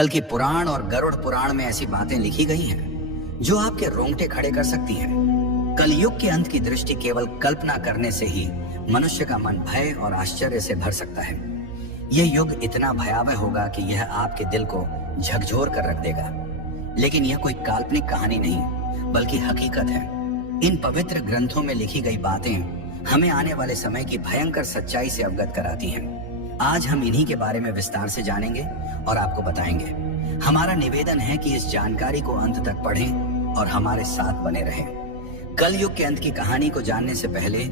कल की पुराण और गरुड़ पुराण में ऐसी बातें लिखी गई हैं जो आपके रोंगटे खड़े कर सकती हैं। कलयुग के अंत की दृष्टि केवल कल्पना करने से ही मनुष्य का मन भय और आश्चर्य से भर सकता है। यह युग इतना भयावह होगा कि यह आपके दिल को झकझोर कर रख देगा। लेकिन यह कोई काल्पनिक कहानी नहीं बल्कि हकीकत है। इन पवित्र ग्रंथों में लिखी गई बातें हमें आने वाले समय की भयंकर सच्चाई से अवगत कराती हैं। आज हम इन्हीं के बारे में विस्तार से जानेंगे और आपको बताएंगे। हमारा निवेदन है कि इस जानकारी को अंत तक पढ़ें और हमारे साथ बने रहें। कलयुग के अंत की कहानी को जानने से पहले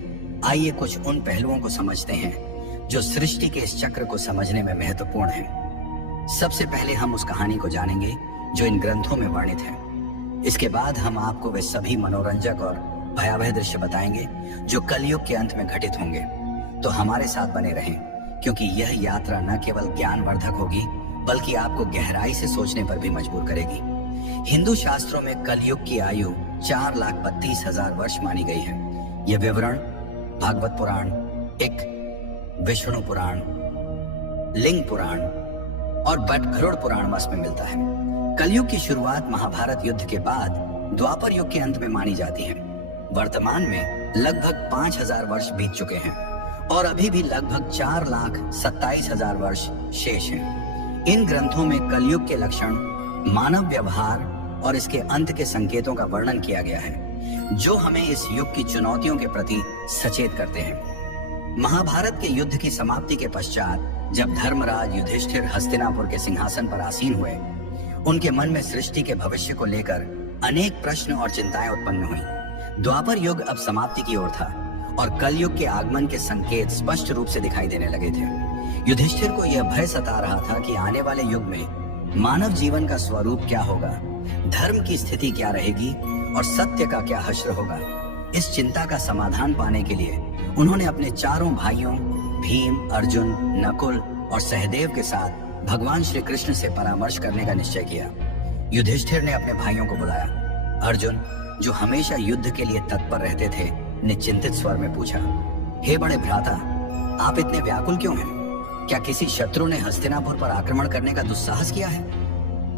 आइए कुछ उन पहलुओं को समझते हैं जो सृष्टि के इस चक्र को समझने में महत्वपूर्ण है। सबसे पहले हम उस कहानी को जानेंगे जो इन ग्रंथों में वर्णित है। इसके बाद हम आपको वे सभी मनोरंजक और भयावह दृश्य बताएंगे जो कलयुग के अंत में घटित होंगे। तो हमारे साथ बने रहें, क्योंकि यह यात्रा न केवल ज्ञानवर्धक होगी बल्कि आपको गहराई से सोचने पर भी मजबूर करेगी। हिंदू शास्त्रों में कलयुग की आयु 4,32,000 वर्ष मानी गई है। यह विवरण भागवत पुराण, एक विष्णु पुराण, लिंग पुराण और गरुड़ पुराण में मिलता है। कलयुग की शुरुआत महाभारत युद्ध के बाद द्वापर युग के अंत में मानी जाती है। वर्तमान में लगभग 5,000 वर्ष बीत चुके हैं और अभी भी लगभग 4,27,000 वर्ष शेष हैं। इन ग्रंथों में कलयुग के लक्षण, मानव व्यवहार और इसके अंत के संकेतों का वर्णन किया गया है जो हमें इस युग की चुनौतियों के प्रति सचेत करते हैं। महाभारत के युद्ध की समाप्ति के पश्चात जब धर्मराज युधिष्ठिर हस्तिनापुर के सिंहासन पर आसीन हुए, उनके मन में सृष्टि के भविष्य को लेकर अनेक प्रश्न और चिंताएं उत्पन्न हुई। द्वापर युग अब समाप्ति की ओर था और कलयुग के आगमन के संकेत स्पष्ट रूप से दिखाई देने लगे थे। युधिष्ठिर को यह भय सता रहा था कि आने वाले युग में मानव जीवन का स्वरूप क्या होगा, धर्म की स्थिति क्या रहेगी और सत्य का क्या हश्र होगा। इस चिंता का समाधान पाने के लिए उन्होंने अपने चारों भाइयों भीम, अर्जुन, नकुल और सहदेव के साथ भगवान श्री कृष्ण से परामर्श करने का निश्चय किया। युधिष्ठिर ने अपने भाइयों को बुलाया। अर्जुन, जो हमेशा युद्ध के लिए तत्पर रहते थे, ने चिंतित स्वर में पूछा, हे बड़े भ्राता, आप इतने व्याकुल क्यों हैं? क्या किसी शत्रु ने हस्तिनापुर पर आक्रमण करने का दुस्साहस किया है?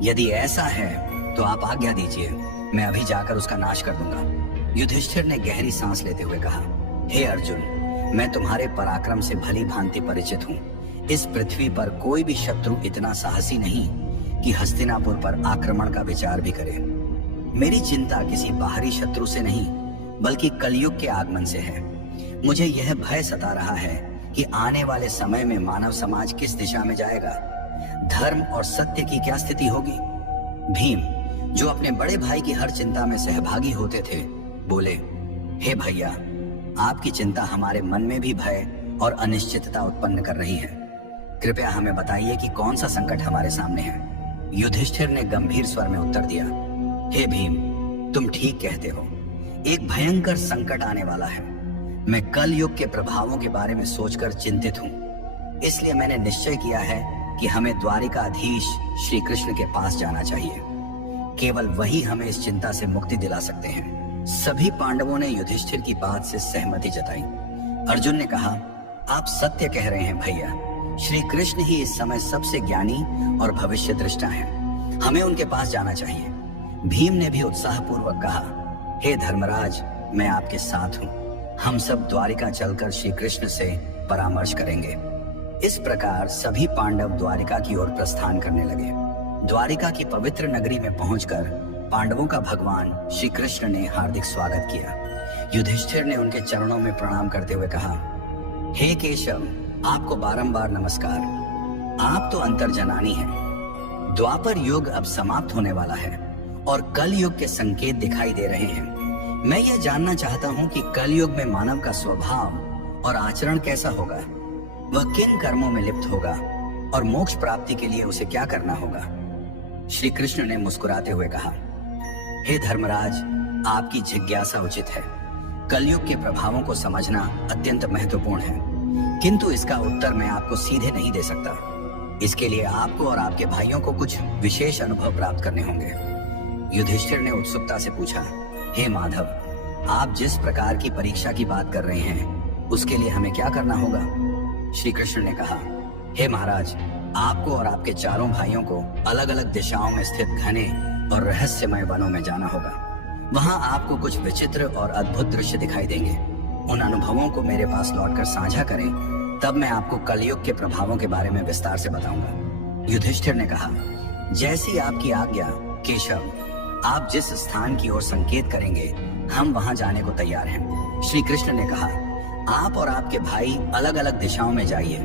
यदि ऐसा है तो आप आज्ञा दीजिए, मैं अभी जाकर उसका नाश कर दूंगा। युधिष्ठिर ने गहरी सांस लेते हुए कहा, हे अर्जुन, मैं तुम्हारे पराक्रम से भली भांति परिचित हूँ। इस पृथ्वी पर कोई भी शत्रु इतना साहसी नहीं कि हस्तिनापुर पर आक्रमण का विचार भी करे। मेरी चिंता किसी बाहरी शत्रु से नहीं बल्कि कलयुग के आगमन से है। मुझे यह भय सता रहा है कि आने वाले समय में मानव समाज किस दिशा में जाएगा, धर्म और सत्य की क्या स्थिति होगी। भीम, जो अपने बड़े भाई की हर चिंता में सहभागी होते थे, बोले, हे भैया, आपकी चिंता हमारे मन में भी भय और अनिश्चितता उत्पन्न कर रही है। कृपया हमें बताइए कि कौन सा संकट हमारे सामने है। युधिष्ठिर ने गंभीर स्वर में उत्तर दिया, हे भीम, तुम ठीक कहते हो, एक भयंकर संकट आने वाला है। मैं कल युग के प्रभावों के बारे में सोचकर चिंतित हूँ। इसलिए मैंने निश्चय किया है कि हमें द्वारिकाधीश श्री कृष्ण के पास जाना चाहिए। केवल वही हमें इस चिंता से मुक्ति दिला सकते हैं। सभी पांडवों ने युधिष्ठिर की बात से सहमति जताई। अर्जुन ने कहा, आप सत्य कह रहे हैं भैया, श्री कृष्ण ही इस समय सबसे ज्ञानी और भविष्य दृष्टा हैं। हमें उनके पास जाना चाहिए। भीम ने भी उत्साहपूर्वक कहा, हे धर्मराज, मैं आपके साथ हूँ। हम सब द्वारिका चलकर श्री कृष्ण से परामर्श करेंगे। इस प्रकार सभी पांडव द्वारिका की ओर प्रस्थान करने लगे। द्वारिका की पवित्र नगरी में पहुंचकर पांडवों का भगवान श्री कृष्ण ने हार्दिक स्वागत किया। युधिष्ठिर ने उनके चरणों में प्रणाम करते हुए कहा, हे केशव, आपको बारंबार नमस्कार। आप तो अंतर्जनानी हैं। द्वापर युग अब समाप्त होने वाला है और कल युग के संकेत दिखाई दे रहे हैं। मैं यह जानना चाहता हूँ कि कल युग में मानव का स्वभाव और आचरण कैसा होगा। वह किन कर्मों में लिप्त होगा और मोक्ष प्राप्ति के लिए उसे क्या करना होगा। श्री कृष्ण ने मुस्कुराते हुए कहा, हे धर्मराज, आपकी जिज्ञासा उचित है। कलयुग के प्रभावों को समझना अत्यंत महत्वपूर्ण है, किंतु इसका उत्तर मैं आपको सीधे नहीं दे सकता। इसके लिए आपको और आपके भाइयों को कुछ विशेष अनुभव प्राप्त करने होंगे। युधिष्ठिर ने उत्सुकता से पूछा, हे माधव, आप जिस प्रकार की परीक्षा की बात कर रहे हैं उसके लिए हमें क्या करना होगा। श्री कृष्ण ने कहा, हे महाराज, आपको और आपके चारों भाइयों को अलग अलग दिशाओं में स्थित घने और रहस्यमय वनों में जाना होगा। वहां आपको कुछ विचित्र और अद्भुत दृश्य दिखाई देंगे। उन अनुभवों को मेरे पास लौटकर साझा करें, तब मैं आपको कलयुग के प्रभावों के बारे में विस्तार से बताऊंगा। युधिष्ठिर ने कहा, जैसी आपकी आज्ञा केशव। आप जिस स्थान की ओर संकेत करेंगे हम वहां जाने को तैयार हैं। श्री कृष्ण ने कहा, आप और आपके भाई अलग अलग दिशाओं में जाइए।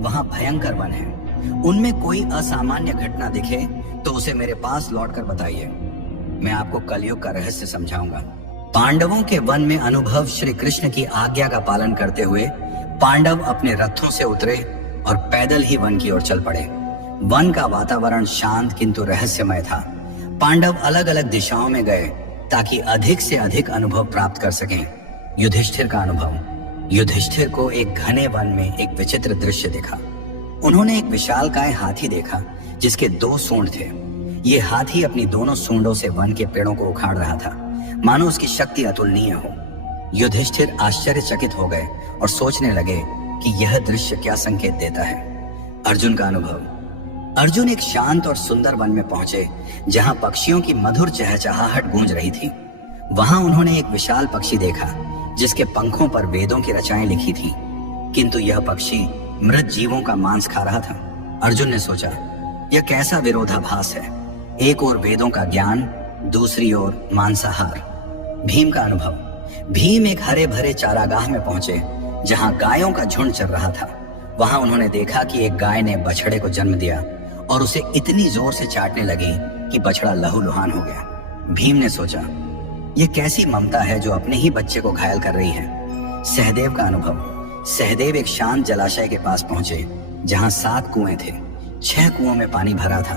वहां भयंकर वन है। उनमें कोई असामान्य घटना दिखे तो उसे मेरे पास लौटकर बताइए। मैं आपको कलयुग का रहस्य समझाऊंगा। पांडवों के वन में अनुभव श्री कृष्ण की आज्ञा का पालन करते हुए पांडव अपने रथों से उतरे और पैदल ही वन की ओर चल पड़े। वन का वातावरण शांत किंतु रहस्यमय था। पांडव अलग अलग दिशाओं में गए ताकि अधिक से अधिक अनुभव प्राप्त कर सकें। युधिष्ठिर का अनुभव। युधिष्ठिर को एक घने वन में एक विचित्र दृश्य दिखा। उन्होंने एक विशालकाय हाथी देखा जिसके 2 सूंड थे। ये हाथी अपनी दोनों सूंडों से वन के पेड़ों को उखाड़ रहा था, मानो उसकी शक्ति अतुलनीय हो। युधिष्ठिर आश्चर्यचकित हो गए और सोचने लगे कि यह दृश्य क्या संकेत देता है। अर्जुन का अनुभव। अर्जुन एक शांत और सुंदर वन में पहुंचे जहां पक्षियों की मधुर चहचहाहट गूंज रही थी। वहां उन्होंने एक विशाल पक्षी देखा जिसके पंखों पर वेदों की रचाएं लिखी थी, किंतु यह पक्षी मृत जीवों का मांस खा रहा था। अर्जुन ने सोचा, यह कैसा विरोधाभास है। एक ओर वेदों का ज्ञान, दूसरी ओर मांसाहार। भीम का अनुभव। भीम एक हरे भरे चारागाह में पहुंचे जहां गायों का झुंड चल रहा था। वहां उन्होंने देखा कि एक गाय ने बछड़े को जन्म दिया और उसे इतनी जोर से चाटने लगी कि बछड़ा लहूलुहान हो गया। भीम ने सोचा, यह कैसी ममता है जो अपने ही बच्चे को घायल कर रही है। सहदेव का अनुभव। सहदेव एक शांत जलाशय के पास पहुंचे जहां 7 कुएं थे। 6 कुओं में पानी भरा था,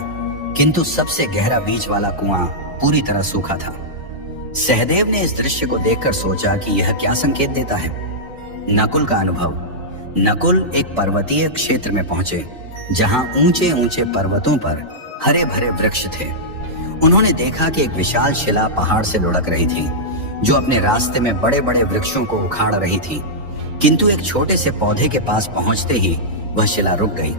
किंतु सबसे गहरा बीच वाला कुआं पूरी तरह सूखा था। सहदेव ने इस दृश्य को देखकर सोचा कि यह क्या संकेत देता है। नकुल का अनुभव। नकुल एक पर्वतीय क्षेत्र में पहुंचे जहां ऊंचे ऊंचे पर्वतों पर हरे भरे वृक्ष थे। उन्होंने देखा कि एक विशाल शिला पहाड़ से लुढ़क रही थी जो अपने रास्ते में बड़े बड़े वृक्षों को उखाड़ रही थी, किंतु एक छोटे से पौधे के पास पहुंचते ही वह शिला रुक गई।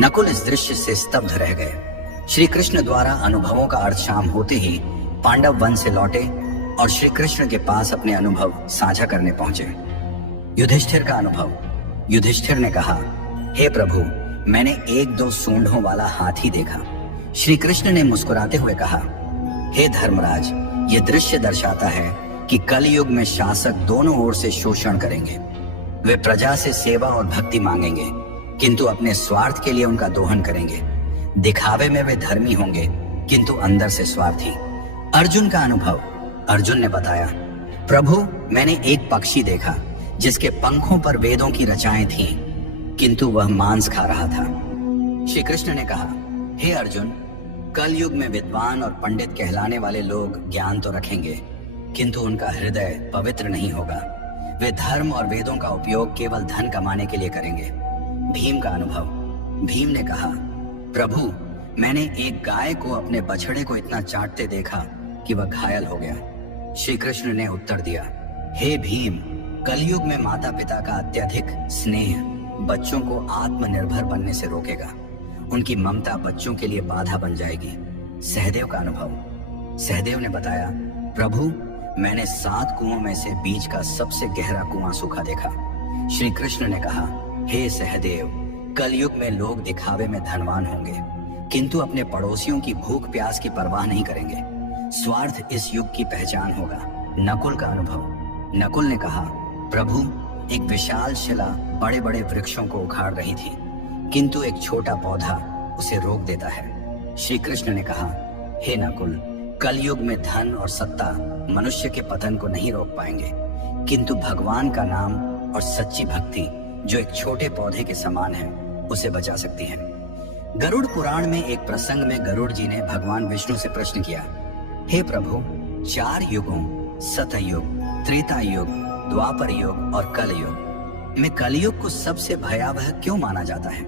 नकुल इस दृश्य से स्तब्ध रह गए। श्री कृष्ण द्वारा अनुभवों का अर्थ शाम होते ही पांडव वन से लौटे और श्री कृष्ण के पास अपने अनुभव साझा करने पहुंचे। युधिष्ठिर का अनुभव। युधिष्ठिर ने कहा, हे प्रभु, मैंने 1-2 सूंडों वाला हाथी देखा। श्री कृष्ण ने मुस्कुराते हुए कहा, हे धर्मराज, ये दृश्य दर्शाता है कि कलयुग में शासक दोनों ओर से शोषण करेंगे। वे प्रजा से सेवा और भक्ति मांगेंगे, किंतु अपने स्वार्थ के लिए उनका दोहन करेंगे। दिखावे में वे धर्मी होंगे, किंतु अंदर से स्वार्थी। अर्जुन का अनुभव। अर्जुन ने बताया, प्रभु, मैंने एक पक्षी देखा जिसके पंखों पर वेदों की रचाएं थीं, किंतु वह मांस खा रहा था। श्री कृष्ण ने कहा, हे अर्जुन, कलयुग में विद्वान और पंडित कहलाने वाले लोग ज्ञान तो रखेंगे, किंतु उनका हृदय पवित्र नहीं होगा। वे धर्म और वेदों का उपयोग केवल धन कमाने के लिए करेंगे। भीम का अनुभव। भीम ने कहा, प्रभु, मैंने एक गाय को अपने बछड़े को इतना चाटते देखा कि वह घायल हो गया। श्री कृष्ण ने उत्तर दिया, हे भीम, कलयुग में माता पिता का अत्यधिक स्नेह बच्चों को आत्मनिर्भर बनने से रोकेगा। उनकी ममता बच्चों के लिए बाधा बन जाएगी। सहदेव का अनुभव। सहदेव ने बताया, प्रभु, मैंने 7 कुओं में से बीच का सबसे गहरा कुआं सूखा देखा। श्री कृष्ण ने कहा, हे सहदेव, कलयुग में लोग दिखावे में धनवान होंगे, किंतु अपने पड़ोसियों की भूख प्यास की परवाह नहीं करेंगे। स्वार्थ इस युग की पहचान होगा। नकुल का अनुभव। नकुल ने कहा, प्रभु, एक विशाल शिला बड़े बड़े वृक्षों को उखाड़ रही थी, किंतु एक छोटा पौधा उसे रोक देता है। श्री कृष्ण ने कहा, हे नकुल, कलयुग में धन और सत्ता मनुष्य के पतन को नहीं रोक पाएंगे, किंतु भगवान का नाम और सच्ची भक्ति जो एक छोटे पौधे के समान है उसे बचा सकती है। गरुड़ पुराण में एक प्रसंग में गरुड़ जी ने भगवान विष्णु से प्रश्न किया, हे प्रभु, 4 युगों सतयुग, त्रेता युग, द्वापर युग और कलयुग में कलयुग को सबसे भयावह क्यों माना जाता है?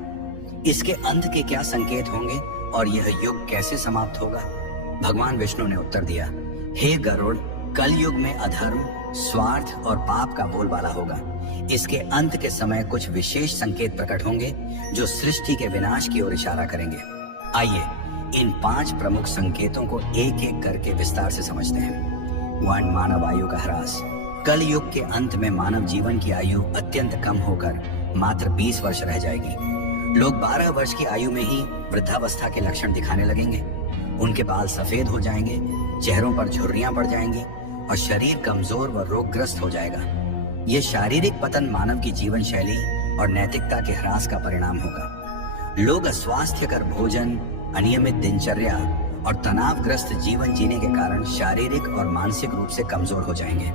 इसके अंत के क्या संकेत होंगे और यह युग कैसे समाप्त होगा? भगवान विष्णु ने उत्तर दिया, हे गरुड़, कलयुग में अधर्म स्वार्थ और पाप का बोलबाला होगा। इसके अंत के समय कुछ विशेष संकेत प्रकट होंगे जो सृष्टि के विनाश की ओर इशारा करेंगे। आइए इन 5 प्रमुख संकेतों को एक एक करके विस्तार से समझते हैं। 1. मानव आयु का ह्रास। कल युग के अंत में मानव जीवन की आयु अत्यंत कम होकर मात्र 20 वर्ष रह जाएगी। लोग 12 वर्ष की आयु में ही वृद्धावस्था के लक्षण दिखाने लगेंगे। उनके बाल सफेद हो जाएंगे, चेहरों पर झुर्रियां पड़ जाएंगी और शरीर कमजोर व रोगग्रस्त हो जाएगा। यह शारीरिक पतन मानव की जीवन शैली और नैतिकता के ह्रास का परिणाम होगा। लोग अस्वास्थ्यकर भोजन, अनियमित दिनचर्या और तनावग्रस्त जीवन जीने के कारण शारीरिक और मानसिक रूप से कमजोर हो जाएंगे।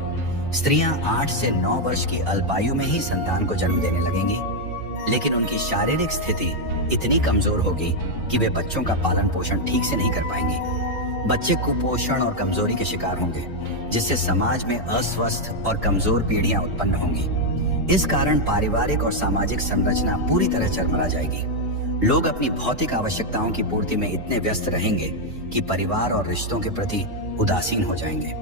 स्त्रियां 8 से 9 वर्ष की अल्पायु में ही संतान को जन्म देने लगेंगी, लेकिन उनकी शारीरिक स्थिति इतनी कमजोर होगी कि वे बच्चों का पालन पोषण ठीक से नहीं कर पाएंगे। बच्चे कुपोषण और कमजोरी के शिकार होंगे, जिससे समाज में अस्वस्थ और कमजोर पीढ़ियां उत्पन्न होंगी। इस कारण पारिवारिक और सामाजिक संरचना पूरी तरह चरमरा जाएगी। लोग अपनी भौतिक आवश्यकताओं की पूर्ति में इतने व्यस्त रहेंगे कि परिवार और रिश्तों के प्रति उदासीन हो जाएंगे।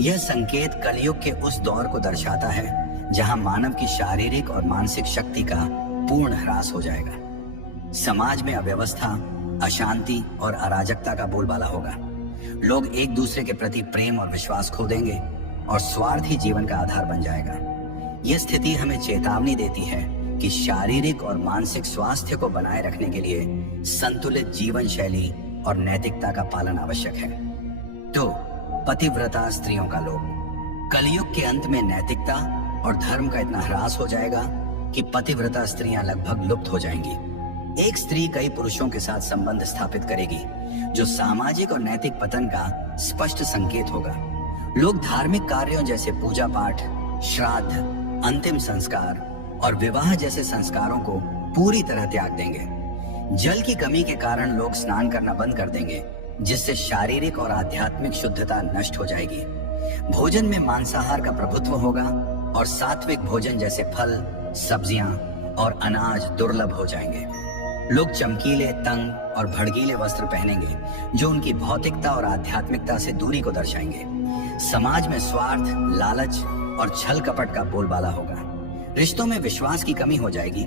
यह संकेत कलयुग के उस दौर को दर्शाता है जहां मानव की शारीरिक और मानसिक शक्ति का पूर्ण ह्रास हो जाएगा। समाज में अव्यवस्था, अशांति और अराजकता का बोलबाला होगा। लोग एक दूसरे के प्रति प्रेम और विश्वास खो देंगे और स्वार्थ ही जीवन का आधार बन जाएगा। यह स्थिति हमें चेतावनी देती है कि शारीरिक और मानसिक स्वास्थ्य को बनाए रखने के लिए संतुलित जीवन शैली और नैतिकता का पालन आवश्यक है। तो पतिव्रता स्त्रियों का लोभ। कलयुग के अंत में नैतिकता और धर्म का इतना ह्रास हो जाएगा कि पतिव्रता स्त्रियां लगभग लुप्त हो जाएंगी। एक स्त्री कई पुरुषों के साथ संबंध स्थापित करेगी, जो सामाजिक और नैतिक पतन का स्पष्ट संकेत होगा। लोग धार्मिक कार्यों जैसे पूजा पाठ, श्राद्ध, अंतिम संस्कार और विवाह जैसे संस्कारों को पूरी तरह त्याग देंगे। जल की कमी के कारण लोग स्नान करना बंद कर देंगे, जिससे शारीरिक और आध्यात्मिक शुद्धता नष्ट हो जाएगी। भोजन में मांसाहार का प्रभुत्व होगा और सात्विक भोजन जैसे फल, सब्जियां और अनाज दुर्लभ हो जाएंगे। लोग चमकीले, तंग और भड़कीले वस्त्र पहनेंगे, जो उनकी भौतिकता और आध्यात्मिकता से दूरी को दर्शाएंगे। समाज में स्वार्थ, लालच और छल कपट का बोलबाला होगा। रिश्तों में विश्वास की कमी हो जाएगी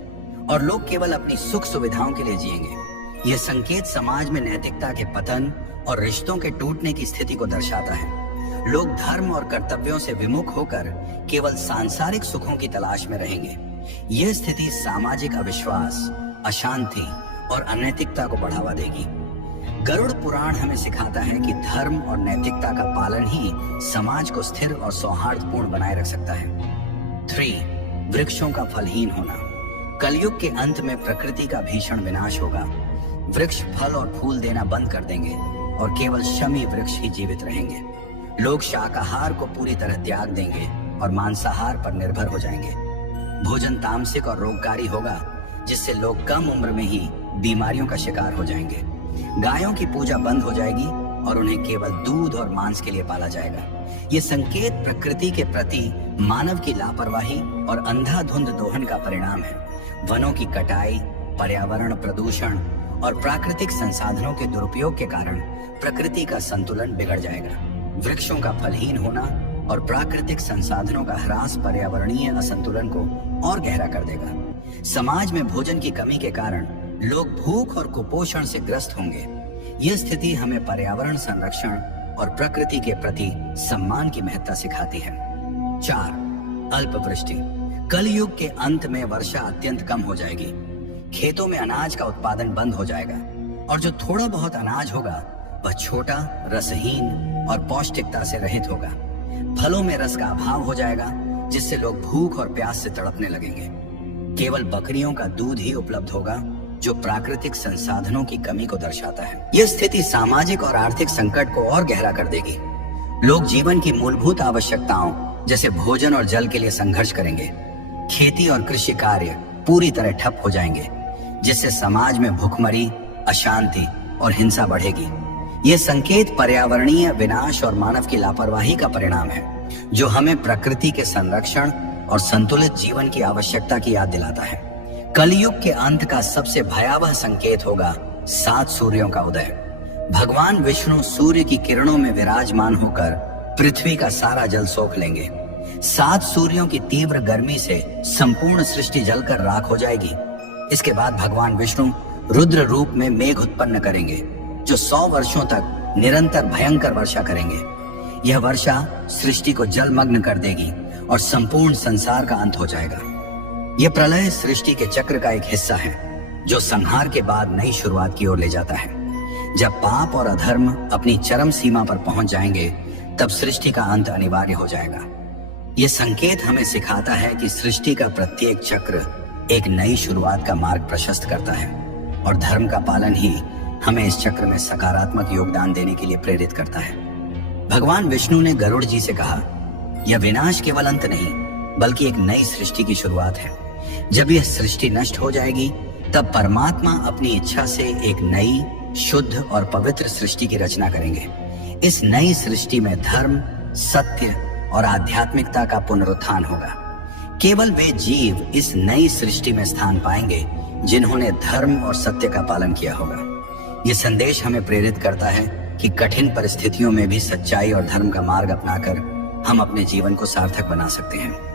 और लोग केवल अपनी सुख सुविधाओं के लिए जिएंगे। यह संकेत समाज में नैतिकता के पतन और रिश्तों के टूटने की स्थिति को दर्शाता है। लोग धर्म और कर्तव्यों से विमुख होकर केवल सांसारिक सुखों की तलाश में रहेंगे। यह स्थिति सामाजिक अविश्वास, अशांति और अनैतिकता को बढ़ावा देगी। गरुड़ पुराण हमें सिखाता है कि धर्म और नैतिकता का पालन ही समाज को स्थिर और सौहार्दपूर्ण बनाए रख सकता है। 3. वृक्षों का फलहीन होना। कलयुग के अंत में प्रकृति का भीषण विनाश होगा। वृक्ष फल और फूल देना बंद कर देंगे और केवल शमी वृक्ष ही जीवित रहेंगे। लोग शाकाहार को पूरी तरह त्याग देंगे और मांसाहार पर निर्भर हो जाएंगे। भोजन तामसिक और रोगकारी होगा, जिससे लोग कम उम्र में ही बीमारियों का शिकार हो जाएंगे। गायों की पूजा बंद हो जाएगी और उन्हें केवल दूध और मांस के लिए पाला जाएगा। ये संकेत प्रकृति के प्रति मानव की लापरवाही और अंधाधुंध दोहन का परिणाम है। वनों की कटाई, पर्यावरण प्रदूषण और प्राकृतिक संसाधनों के दुरुपयोग के कारण प्रकृति का संतुलन बिगड़ जाएगा। वृक्षों का फलहीन होना और प्राकृतिक संसाधनों का ह्रास पर्यावरणीय असंतुलन को और गहरा कर देगा। समाज में भोजन की कमी के कारण लोग भूख और कुपोषण से ग्रस्त होंगे। यह स्थिति हमें पर्यावरण संरक्षण और प्रकृति के प्रति सम्मान की महत्ता सिखाती है। 4. अल्पवृष्टि। कलयुग के अंत में वर्षा अत्यंत कम हो जाएगी। खेतों में अनाज का उत्पादन बंद हो जाएगा और जो थोड़ा बहुत अनाज होगा वह छोटा, रसहीन और पौष्टिकता से रहित होगा। फलों में रस का अभाव हो जाएगा, जिससे लोग भूख और प्यास से तड़पने लगेंगे। केवल बकरियों का दूध ही उपलब्ध होगा, जो प्राकृतिक संसाधनों की कमी को दर्शाता है। यह स्थिति सामाजिक और आर्थिक संकट को और गहरा कर देगी। लोग जीवन की मूलभूत आवश्यकताओं जैसे भोजन और जल के लिए संघर्ष करेंगे। खेती और कृषि कार्य पूरी तरह ठप हो जाएंगे, जिससे समाज में भुखमरी, अशांति और हिंसा बढ़ेगी। यह संकेत पर्यावरणीय विनाश और मानव की लापरवाही का परिणाम है, जो हमें प्रकृति के संरक्षण और संतुलित जीवन की आवश्यकता की याद दिलाता है। कलयुग के अंत का सबसे भयावह संकेत होगा 7 सूर्यों का उदय। भगवान विष्णु सूर्य की किरणों में विराजमान होकर पृथ्वी का सारा जल सोख लेंगे। 7 सूर्यों की तीव्र गर्मी से संपूर्ण सृष्टि जलकर राख हो जाएगी। इसके बाद भगवान विष्णु रुद्र रूप में मेघ उत्पन्न करेंगे, जो 100 वर्षों तक निरंतर भयंकर वर्षा करेंगे। यह वर्षा सृष्टि को जलमग्न कर देगी और संपूर्ण संसार का अंत हो जाएगा। यह प्रलय सृष्टि के चक्र का एक हिस्सा है, जो संहार के बाद नई शुरुआत की ओर ले जाता है। जब पाप और अधर्म अपनी चरम सीमा पर पहुंच जाएंगे, तब सृष्टि का अंत अनिवार्य हो जाएगा। यह संकेत हमें सिखाता है कि सृष्टि का प्रत्येक चक्र एक नई शुरुआत का मार्ग प्रशस्त करता है, और धर्म का पालन ही हमें इस चक्र में सकारात्मक योगदान देने के लिए प्रेरित करता है। भगवान विष्णु ने गरुड़ जी से कहा, यह विनाश केवल अंत नहीं, बल्कि एक नई सृष्टि की शुरुआत है। जब यह सृष्टि नष्ट हो जाएगी, तब परमात्मा अपनी इच्छा से एक नई, शुद्ध और पवित्र सृष्टि की रचना करेंगे। इस नई सृष्टि में धर्म, सत्य और आध्यात्मिकता का पुनरुत्थान होगा। केवल वे जीव इस नई सृष्टि में स्थान पाएंगे जिन्होंने धर्म और सत्य का पालन किया होगा। यह संदेश हमें प्रेरित करता है कि कठिन परिस्थितियों में भी सच्चाई और धर्म का मार्ग अपनाकर हम अपने जीवन को सार्थक बना सकते हैं।